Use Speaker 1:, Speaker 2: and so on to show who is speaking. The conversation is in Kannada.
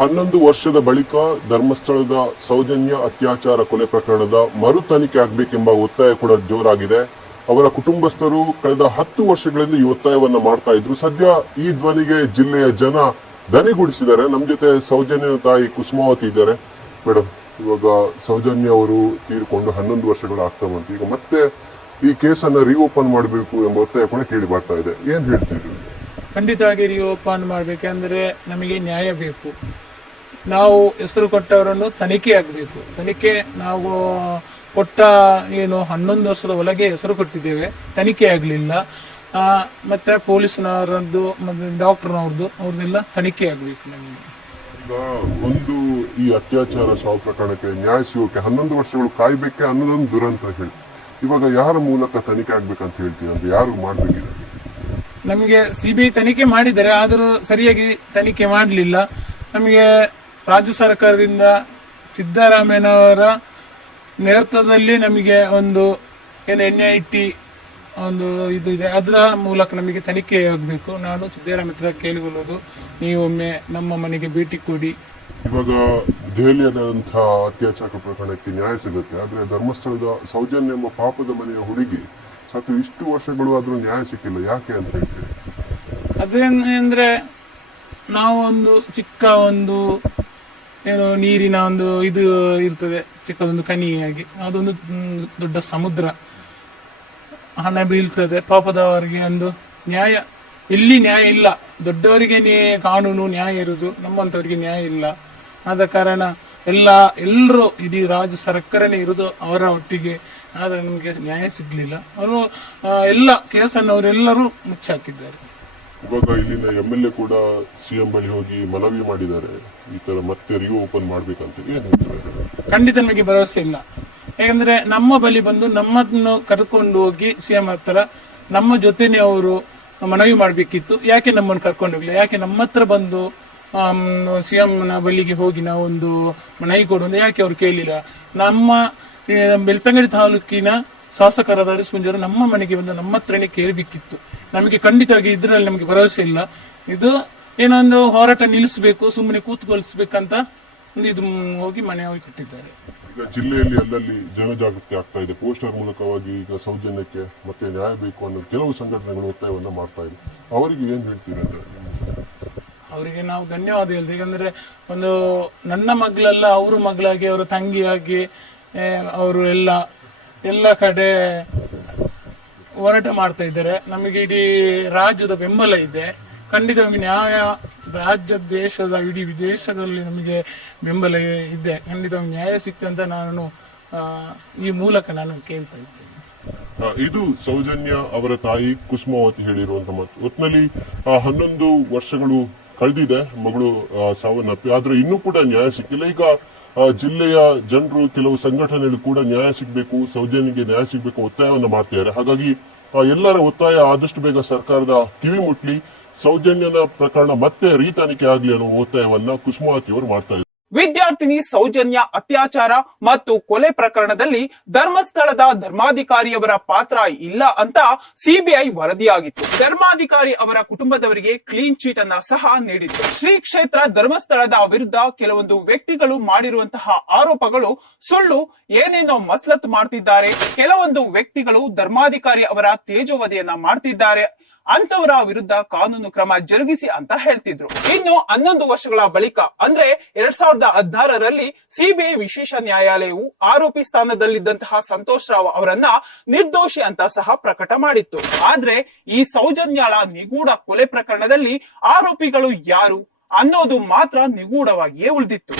Speaker 1: ಹನ್ನೊಂದು ವರ್ಷದ ಬಳಿಕ ಧರ್ಮಸ್ಥಳದ ಸೌಜನ್ಯ ಅತ್ಯಾಚಾರ ಕೊಲೆ ಪ್ರಕರಣದ ಮರು ತನಿಖೆ ಆಗಬೇಕೆಂಬ ಒತ್ತಾಯ ಕೂಡ ಜೋರಾಗಿದೆ. ಅವರ ಕುಟುಂಬಸ್ಥರು ಕಳೆದ ಹತ್ತು ವರ್ಷಗಳಿಂದ ಈ ಒತ್ತಾಯವನ್ನ ಮಾಡ್ತಾ ಇದ್ರು. ಸದ್ಯ ಈ ಧ್ವನಿಗೆ ಜಿಲ್ಲೆಯ ಜನ ದನಿಗೂಡಿಸಿದ್ದಾರೆ. ನಮ್ಮ ಜೊತೆ ಸೌಜನ್ಯ ತಾಯಿ ಕುಸುಮಾವತಿ ಇದ್ದಾರೆ. ಮೇಡಮ್ ಇವಾಗ ಸೌಜನ್ಯ ಅವರು ತೀರ್ಕೊಂಡು ಹನ್ನೊಂದು ವರ್ಷಗಳು ಆಗ್ತಾ ಬಂತು. ಈಗ ಮತ್ತೆ ಈ ಕೇಸನ್ನ ರಿಓಪನ್ ಮಾಡಬೇಕು ಎಂಬ ಒತ್ತಾಯ ಕೂಡ ಕೇಳಿ ಬರ್ತಾ ಇದೆ. ಏನ್ ಹೇಳ್ತೀರಿ
Speaker 2: ಖಂಡಿತವಾಗಿ ರಿಓಪನ್ ಮಾಡಬೇಕೆಂದ್ರೆ ನಮಗೆ ನ್ಯಾಯ ಬೇಕು. ನಾವು ಹೆಸರು ಕೊಟ್ಟವರನ್ನು ತನಿಖೆ ಆಗಬೇಕು. ತನಿಖೆ ನಾವು ಕೊಟ್ಟ ಏನು ಹನ್ನೊಂದು ವರ್ಷದ ಒಳಗೆ ಹೆಸರು ಕೊಟ್ಟಿದ್ದೇವೆ. ತನಿಖೆ ಆಗಲಿಲ್ಲ. ಮತ್ತೆ ಪೊಲೀಸ್ನವರದ್ದು ಮತ್ತೆ ಡಾಕ್ಟರ್ನವ್ರದ್ದು ಅವ್ರನ್ನೆಲ್ಲ ತನಿಖೆ ಆಗಬೇಕು ನಮಗೆ.
Speaker 1: ಒಂದು ಈ ಅತ್ಯಾಚಾರ ಸಾವು ಪ್ರಕರಣಕ್ಕೆ ನ್ಯಾಯ ಸಿಗೋಕೆ ಹನ್ನೊಂದು ವರ್ಷಗಳು ಕಾಯ್ಬೇಕೆ ಅನ್ನೋದೊಂದು ದುರಂತ ಹೇಳಿ. ಇವಾಗ ಯಾರ ಮೂಲಕ ತನಿಖೆ ಆಗ್ಬೇಕಂತ ಹೇಳ್ತೀವಿ ಅಂದ್ರೆ ಯಾರು ಮಾಡಬೇಕಿದೆ?
Speaker 2: ನಮಗೆ ಸಿಬಿಐ ತನಿಖೆ ಮಾಡಿದರೆ ಆದರೂ ಸರಿಯಾಗಿ ತನಿಖೆ ಮಾಡಲಿಲ್ಲ. ನಮಗೆ ರಾಜ್ಯ ಸರ್ಕಾರದಿಂದ ಸಿದ್ದರಾಮಯ್ಯನವರ ನೇತೃತ್ವದಲ್ಲಿ ನಮಗೆ ಒಂದು ಏನು ಎನ್ ಐ ಟಿ ಒಂದು ಇದು ಇದೆ. ಅದರ ಮೂಲಕ ನಮಗೆ ತನಿಖೆ ಆಗಬೇಕು. ನಾನು ಸಿದ್ದರಾಮಯ್ಯ ಹತ್ರ ಕೇಳಿಕೊಳ್ಳೋದು ನೀವೊಮ್ಮೆ ನಮ್ಮ ಮನೆಗೆ ಭೇಟಿ ಕೊಡಿ.
Speaker 1: ಇವಾಗ ದೆಹಲಿಯಾದಂತಹ ಅತ್ಯಾಚಾರ ಪ್ರಕರಣಕ್ಕೆ ನ್ಯಾಯ ಸಿಗುತ್ತೆ. ಆದರೆ ಧರ್ಮಸ್ಥಳದ ಸೌಜನ್ಯ ಎಂಬ ಪಾಪದ ಮನೆಯ ಹುಡುಗಿ ಸತ್ತು ಇಷ್ಟು ವರ್ಷಗಳು ಆದರೂ ನ್ಯಾಯ ಸಿಕ್ಕಿಲ್ಲ. ಯಾಕೆ ಅಂತ ಹೇಳ್ತೀರಿ?
Speaker 2: ಅದೇನಂದ್ರೆ ನಾವು ಒಂದು ಚಿಕ್ಕ ಒಂದು ಏನು ನೀರಿನ ಒಂದು ಇದು ಇರ್ತದೆ, ಚಿಕ್ಕದೊಂದು ಕಣಿಯಾಗಿ ಅದೊಂದು ದೊಡ್ಡ ಸಮುದ್ರ. ಹಣ ಬೀಳ್ತದೆ. ಪಾಪದವರಿಗೆ ಒಂದು ನ್ಯಾಯ. ಇಲ್ಲಿ ನ್ಯಾಯ ಇಲ್ಲ. ದೊಡ್ಡವರಿಗೆ ಕಾನೂನು ನ್ಯಾಯ ಇರುವುದು. ನಮ್ಮಂತವರಿಗೆ ನ್ಯಾಯ ಇಲ್ಲ. ಆದ ಕಾರಣ ಎಲ್ಲ ಎಲ್ಲರೂ ಇಡೀ ರಾಜ್ಯ ಸರ್ಕಾರನೇ ಇರೋದು ಅವರ ಒಟ್ಟಿಗೆ. ಆದರೆ ನಮಗೆ ನ್ಯಾಯ ಸಿಗ್ಲಿಲ್ಲ. ಅವರು ಎಲ್ಲ ಕೇಸನ್ನು ಅವರೆಲ್ಲರೂ ಮುಚ್ಚಾಕಿದ್ದಾರೆ.
Speaker 1: ಇವಾಗ ಇಲ್ಲಿನ ಎಂ ಎಲ್ ಎ ಕೂಡ ಸಿಎಂ ಬಳಿ ಹೋಗಿ ಮನವಿ ಮಾಡಿದ್ದಾರೆ. ಈ ತರ ಮತ್ತೆ ರಿಯೂ ಓಪನ್ ಮಾಡ್ಬೇಕಂತ
Speaker 2: ಖಂಡಿತ ನಮಗೆ ಭರವಸೆ ಇಲ್ಲ. ಯಾಕಂದ್ರೆ ನಮ್ಮ ಬಳಿ ಬಂದು ನಮ್ಮನ್ನು ಕರ್ಕೊಂಡು ಹೋಗಿ ಸಿಎಂ ಹತ್ರ ನಮ್ಮ ಜೊತೆನೆ ಅವರು ಮನವಿ ಮಾಡಬೇಕಿತ್ತು. ಯಾಕೆ ನಮ್ಮನ್ನು ಕರ್ಕೊಂಡು ಹೋಗ್ಲಿಲ್ಲ? ಯಾಕೆ ನಮ್ಮ ಹತ್ರ ಬಂದು ಸಿಎಂ ನ ಬಳಿಗೆ ಹೋಗಿ ನಾವೊಂದು ಮನವಿ ಕೊಡುವುದು ಯಾಕೆ ಅವರು ಕೇಳಿಲ್ಲ? ನಮ್ಮ ಬೆಳ್ತಂಗಡಿ ತಾಲೂಕಿನ ಶಾಸಕರಾದ ಹರೀಶ್ ಮುಂಜಾರು ನಮ್ಮ ಮನೆಗೆ ಬಂದು ನಮ್ಮ ಹತ್ರನೇ ಕೇಳಬೇಕಿತ್ತು. ನಮಗೆ ಖಂಡಿತವಾಗಿ ಇದ್ರಲ್ಲಿ ನಮಗೆ ಭರವಸೆ ಇಲ್ಲ. ಇದು ಏನೊಂದು ಹೋರಾಟ ನಿಲ್ಲಿಸಬೇಕು ಸುಮ್ಮನೆ ಕೂತ್ಕೊಳಿಸ್ಬೇಕಂತ ಒಂದು ಇದು ಹೋಗಿ ಮನೆ ಹೋಗಿ ಕಟ್ಟಿದ್ದಾರೆ.
Speaker 1: ಈಗ ಜಿಲ್ಲೆಯಲ್ಲಿ ಅಲ್ಲಲ್ಲಿ ಜನಜಾಗೃತಿ ಆಗ್ತಾ ಇದೆ. ಪೋಸ್ಟರ್ ಮೂಲಕವಾಗಿ ಈಗ ಸೌಜನ್ಯಕ್ಕೆ ಮತ್ತೆ ನ್ಯಾಯ ಬೇಕು ಅನ್ನೋದು ಕೆಲವು ಸಂಘಟನೆಗಳು ಒತ್ತಾಯವನ್ನ ಮಾಡ್ತಾ ಇದೆ. ಅವರಿಗೆ ಏನ್ ಹೇಳ್ತೀರಿ ಅಂತ?
Speaker 2: ಅವರಿಗೆ ನಾವು ಧನ್ಯವಾದ ಹೇಳ್ತೀವಿ. ಯಾಕಂದ್ರೆ ಒಂದು ನನ್ನ ಮಗಳಲ್ಲ ಅವ್ರ ಮಗಳಾಗಿ ಅವರ ತಂಗಿಯಾಗಿ ಅವರು ಎಲ್ಲ ಎಲ್ಲ ಕಡೆ ಹೋರಾಟ ಮಾಡ್ತಾ ಇದ್ದಾರೆ. ನಮಗೆ ಇಡೀ ರಾಜ್ಯದ ಬೆಂಬಲ ಇದೆ. ಖಂಡಿತವಾಗಿ ನ್ಯಾಯ ರಾಜ್ಯ ದೇಶದ ಇಡೀ ವಿದೇಶದಲ್ಲಿ ನಮಗೆ ಬೆಂಬಲ ಇದೆ. ಖಂಡಿತವಾಗಿ ನ್ಯಾಯ ಸಿಕ್ತಂತ ನಾನು ಈ ಮೂಲಕ ನಾನು ಕೇಳ್ತಾ ಇದ್ದೇನೆ.
Speaker 1: ಇದು ಸೌಜನ್ಯ ಅವರ ತಾಯಿ ಕುಸುಮಾವತಿ ಹೇಳಿರುವಂತ ಮಾತು. ಒಟ್ಟಿನಲ್ಲಿ ಹನ್ನೊಂದು ವರ್ಷಗಳು ಕಳೆದಿದೆ. ಮಗಳು ಸಾವನ್ನಪ್ಪಿ. ಆದ್ರೆ ಇನ್ನೂ ಕೂಡ ನ್ಯಾಯ ಸಿಕ್ಕಿಲ್ಲ. ಈಗ ಆ, ಜಿಲ್ಲೆಯ ಜನರು ಕೆಲವು ಸಂಘಟನೆಗಳು ಕೂಡ ನ್ಯಾಯ ಸಿಗಬೇಕು ಸೌಜನ್ಯಗೆ ನ್ಯಾಯ ಸಿಗಬೇಕು ಒತ್ತಾಯವನ್ನು ಮಾಡ್ತಿದ್ದಾರೆ. ಹಾಗಾಗಿ ಎಲ್ಲರ ಒತ್ತಾಯ ಆದಷ್ಟು ಬೇಗ ಸರ್ಕಾರದ ಕಿವಿ ಮುಟ್ಲಿ ಸೌಜನ್ಯನ ಪ್ರಕರಣ ಮತ್ತೆ ರೀತನಿಕೆ ಆಗಲಿ ಅನ್ನೋ ಒತ್ತಾಯವನ್ನ ಕುಸುಮಾವತಿ ಅವರು ಮಾಡ್ತಾ
Speaker 3: ವಿದ್ಯಾರ್ಥಿನಿ ಸೌಜನ್ಯ ಅತ್ಯಾಚಾರ ಮತ್ತು ಕೊಲೆ ಪ್ರಕರಣದಲ್ಲಿ ಧರ್ಮಸ್ಥಳದ ಧರ್ಮಾಧಿಕಾರಿಯವರ ಪಾತ್ರ ಇಲ್ಲ ಅಂತ ಸಿಬಿಐ ವರದಿಯಾಗಿತ್ತು. ಧರ್ಮಾಧಿಕಾರಿ ಅವರ ಕುಟುಂಬದವರಿಗೆ ಕ್ಲೀನ್ ಚೀಟ್ ಅನ್ನ ಸಹ ನೀಡಿತ್ತು. ಶ್ರೀ ಕ್ಷೇತ್ರ ಧರ್ಮಸ್ಥಳದ ವಿರುದ್ಧ ಕೆಲವೊಂದು ವ್ಯಕ್ತಿಗಳು ಮಾಡಿರುವಂತಹ ಆರೋಪಗಳು ಸುಳ್ಳು, ಏನೇನೋ ಮಸ್ಲತ್ ಮಾಡ್ತಿದ್ದಾರೆ. ಕೆಲವೊಂದು ವ್ಯಕ್ತಿಗಳು ಧರ್ಮಾಧಿಕಾರಿ ಅವರ ತೇಜೋವಧೆಯನ್ನ ಮಾಡ್ತಿದ್ದಾರೆ. ಅಂತವರ ವಿರುದ್ಧ ಕಾನೂನು ಕ್ರಮ ಜರುಗಿಸಿ ಅಂತ ಹೇಳ್ತಿದ್ರು. ಇನ್ನು ಹನ್ನೊಂದು ವರ್ಷಗಳ ಬಳಿಕ, ಅಂದ್ರೆ ಎರಡ್ ಸಾವಿರದ ಹದಿನಾರರಲ್ಲಿ ಸಿಬಿಐ ವಿಶೇಷ ನ್ಯಾಯಾಲಯವು ಆರೋಪಿ ಸ್ಥಾನದಲ್ಲಿದ್ದಂತಹ ಸಂತೋಷ್ ರಾವ್ ಅವರನ್ನ ನಿರ್ದೋಷಿ ಅಂತ ಸಹ ಪ್ರಕಟ ಮಾಡಿತ್ತು. ಆದ್ರೆ ಈ ಸೌಜನ್ಯಾಳ ನಿಗೂಢ ಕೊಲೆ ಪ್ರಕರಣದಲ್ಲಿ ಆರೋಪಿಗಳು ಯಾರು ಅನ್ನೋದು ಮಾತ್ರ ನಿಗೂಢವಾಗಿಯೇ ಉಳಿದಿತ್ತು.